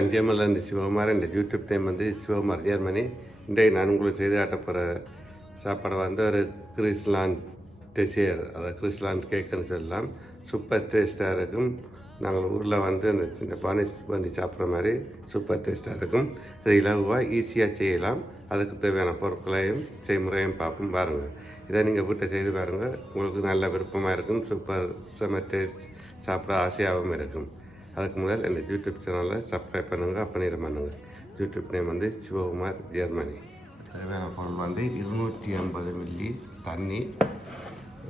நான் ஜெர்மனிலேருந்து சிவகுமார். இந்த YouTube name வந்து சிவகுமார் ஜெர்மனி. இன்றைக்கு நான் உங்களுக்கு செய்து காட்டப்போகிற சாப்பாடை வந்து ஒரு கிறிஸ்லாண்ட் டெசியர், அதாவது கிறிஸ்லாண்ட் கேக்குன்னு சொல்லலாம். சூப்பர் டேஸ்ட்டாக இருக்கும். நாங்கள் ஊரில் வந்து அந்த சின்ன பானிஸ் பண்ணி சாப்பிட்ற மாதிரி சூப்பர் டேஸ்ட்டாக இருக்கும். இது இலகுவாக ஈஸியாக செய்யலாம். அதுக்கு தேவையான பொருட்களையும் செய்முறையும் பார்ப்போம் பாருங்கள். இதை நீங்கள் வீட்டை செய்து பாருங்கள், உங்களுக்கு நல்ல விருப்பமாக இருக்கும். சூப்பர் செம டேஸ்ட், சாப்பிட ஆசையாகவும் இருக்கும். அதுக்கு முதல் இந்த யூடியூப் சேனலில் சப்ஸ்கிரைப் பண்ணுங்கள், அப்பனிரம் பண்ணுங்கள். யூடியூப் நேம் வந்து சிவகுமார் ஜெர்மனி. தேவையான பொருள் வந்து 250 மில்லி தண்ணி,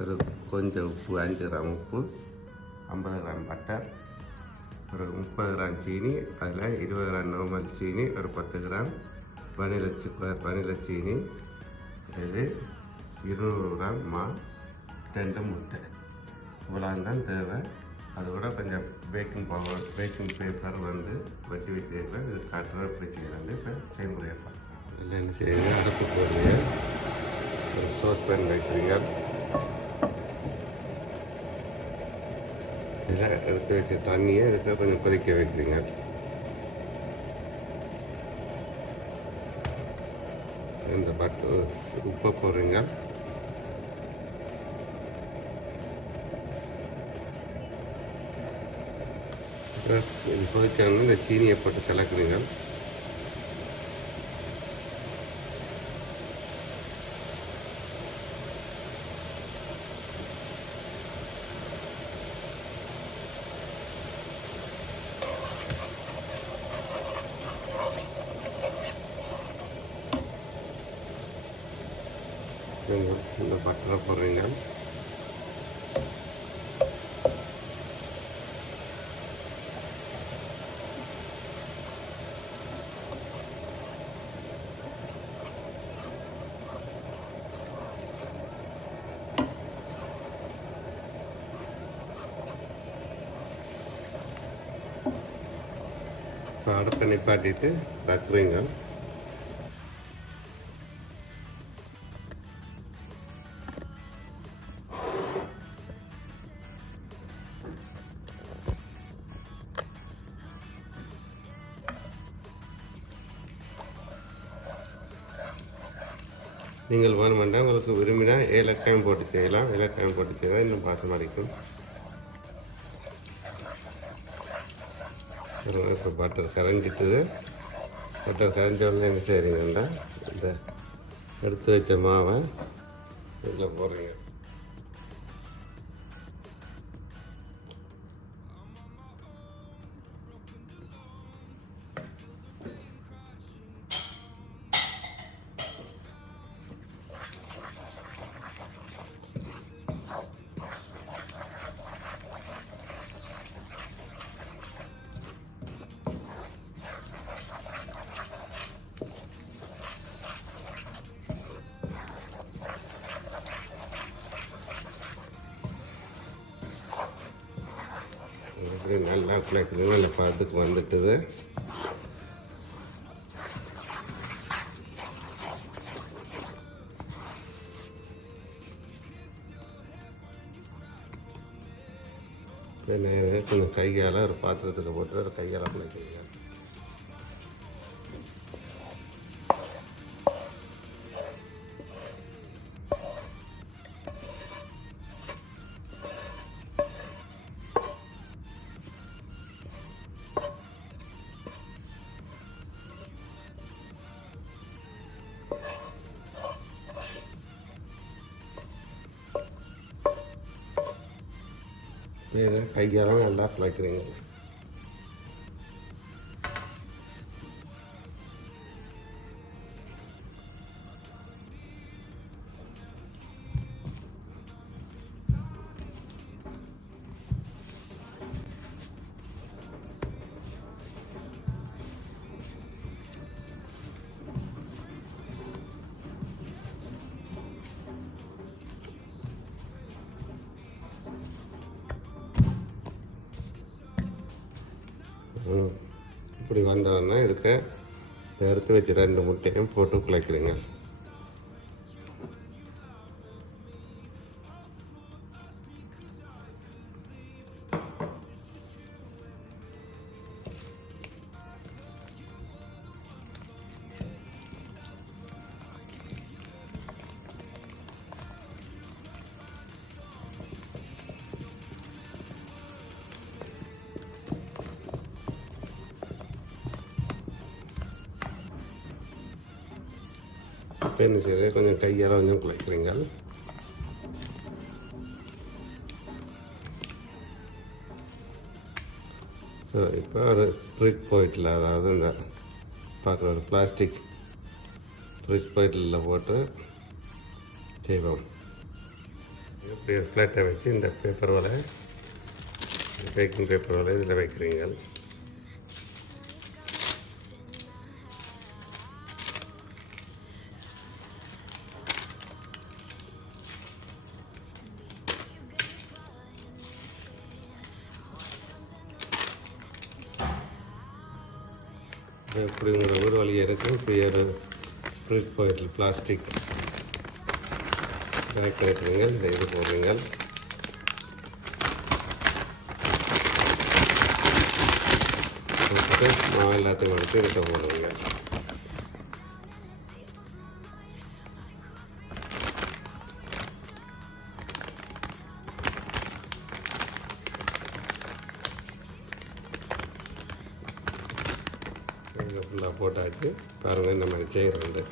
ஒரு கொஞ்சம் உப்பு, 5 கிராம் உப்பு, 50 கிராம் பட்டர், ஒரு 30 கிராம் சீனி, அதில் 20 கிராம் நார்மல் சீனி, ஒரு 10 கிராம் வனிலா சீனி, இது 200 கிராம் மா, 2 முட்டை. இவ்வளோ தான் தேவை. அதோட கொஞ்சம் பேக்கிங் பேப்பர் வந்து வெட்டி வச்சுருக்கேன். இது காட்டுற எப்படி செய்யலான்னு இப்போ செய்முறையை பார்க்கலாம். இல்லை என்ன செய்யுங்க, அடுப்பு போடுறீங்க, ஒரு சோஸ் பேன் வைக்கிறீங்க. இதில் எடுத்து வச்ச தண்ணியை இதுக்கு கொஞ்சம் கொதிக்க வைக்கிறீங்க. இந்த உப்பை போடுறீங்க. கொதிச்சாலும் இந்த சீனியை போட்டு கலக்குறீங்க. இந்த பட்டரை போடுறீங்க. இப்போ அடுப்பை நிப்பாட்டிட்டு ரக்குறீங்க. நீங்கள் வேணுமென்றால் உங்களுக்கு விரும்பினா ஏலக்காயும் போட்டு செய்யலாம். ஏலக்காயும் போட்டு செய்தால் இன்னும் பாசம் அடிக்கும். இப்போ பட்டர் கரைஞ்சிட்டுது. பட்டர் கரைஞ்ச உடனே என்ன செய்கிறீங்கன்னா, இந்த எடுத்து வச்ச மாவை இதில் போடுறீங்க. நல்லா குழைக்குது, நல்ல பதத்துக்கு வந்துட்டுது. கொஞ்சம் கையால் ஒரு பாத்திரத்தில் போட்டு ஒரு கையால் குழைக்கிறீங்க. இதை கையால் நல்லா குழைக்கிறீங்க. இப்படி வந்தோன்னா இதுக்கு எடுத்து வச்சு 2 முட்டையும் போட்டு குழைக்கிறீங்க. இப்போ என்ன செய்யறது, கொஞ்சம் கையால் கொஞ்சம் குழைக்கிறீங்க. ஸோ இப்போ ஒரு ஸ்ப்ரிட் பாயிண்டில், அதாவது இந்த பார்க்குற ஒரு பிளாஸ்டிக் ஸ்ப்ரிட் பாயிண்டில் போட்டு செய்வோம். இப்படி ஒரு பிளேட்டை வச்சு இந்த பேப்பர் வலை, பேக்கிங் பேப்பர் வலை இதில் வைக்கிறீங்க. இப்படி உங்களோட ஒரு வழியாக இருக்கும். இப்படி ஒரு ஸ்ப்ரிட் பாயிண்டில் பிளாஸ்டிக் பேக் பண்ணிட்டுருங்க. இந்த இது போடுறீங்க. மாவு எல்லாத்தையும் எடுத்து இதை போடுவீங்க. இதை ஃபுல்லாக போட்டாச்சு. பாருங்கள் இந்த மாதிரி செய்கிறது.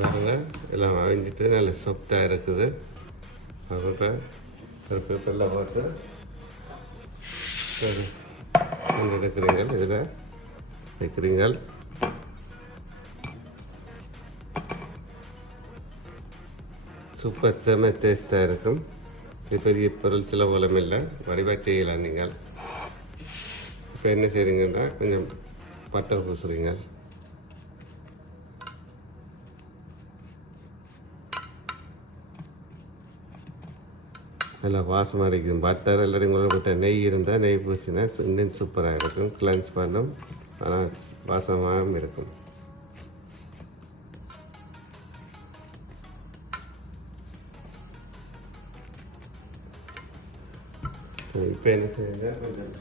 பாருங்கள் எல்லாம் வாங்கிட்டு நல்ல சாஃப்டாக இருக்குது. அப்போ ஒரு பேப்பரில் போட்டு சரி எடுக்கிறீங்க, இதில் வைக்கிறீங்க. சூப்பர் செம்ம டேஸ்ட்டாக இருக்கும். இது பெரிய பொருள் செலவுகளும் இல்லை, வடிவாக செய்யலாம் நீங்கள். இப்போ என்ன செய்கிறீங்கன்னா கொஞ்சம் பட்டர் பூசுறீங்க. நல்லா வாசம் அடிக்கும். பட்டர் இல்லாட்டி உங்களை நெய் இருந்தால் நெய் பூசினா இன்னும் சூப்பராக இருக்கும். கிளன்ஸ் பண்ணும், ஆனால் வாசமாகவும் இருக்கும். இப்போ என்ன செய்யுங்க, கொஞ்சம்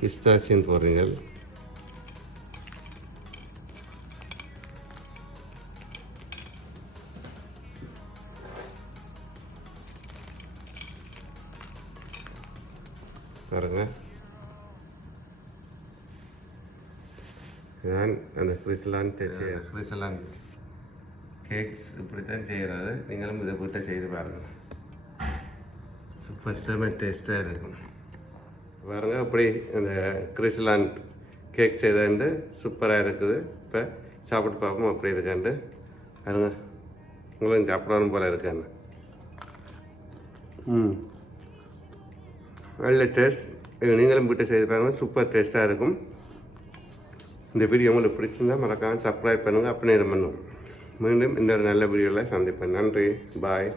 பிஸ்தாசியன் போடுறீங்க. பாருங்க, நான் அந்த ஃப்ரிஸ்லாண்ட் கேக்ஸ் இப்படி தான் செய்கிறது. நீங்களும் இதை போட்டு செய்து பாருங்கள். சூப்பர் செம டேஸ்ட்டாக இருக்கும். பாருங்க, அப்படி அந்த ஃப்ரிஸ்லாண்ட் கேக் செய்தாண்டு சூப்பராக இருக்குது. இப்போ சாப்பிட்டு பார்ப்போம் அப்படி இருக்காண்டு. பாருங்க, உங்களுக்கு சாப்பிடணும் போல் இருக்கான்னு. நல்ல டேஸ்ட். இது நீங்களும் வீட்டை செய்து பாருங்கள், சூப்பர் டேஸ்ட்டாக இருக்கும். இந்த வீடியோ உங்களுக்கு பிடிச்சிருந்தா மறக்காமல் சப்ஸ்கிரைப் பண்ணுங்கள். அப்படி நேரம் பண்ணுவோம். மீண்டும் இன்னொரு நல்ல வீடியோவில் சந்திப்பேன். நன்றி, பாய்.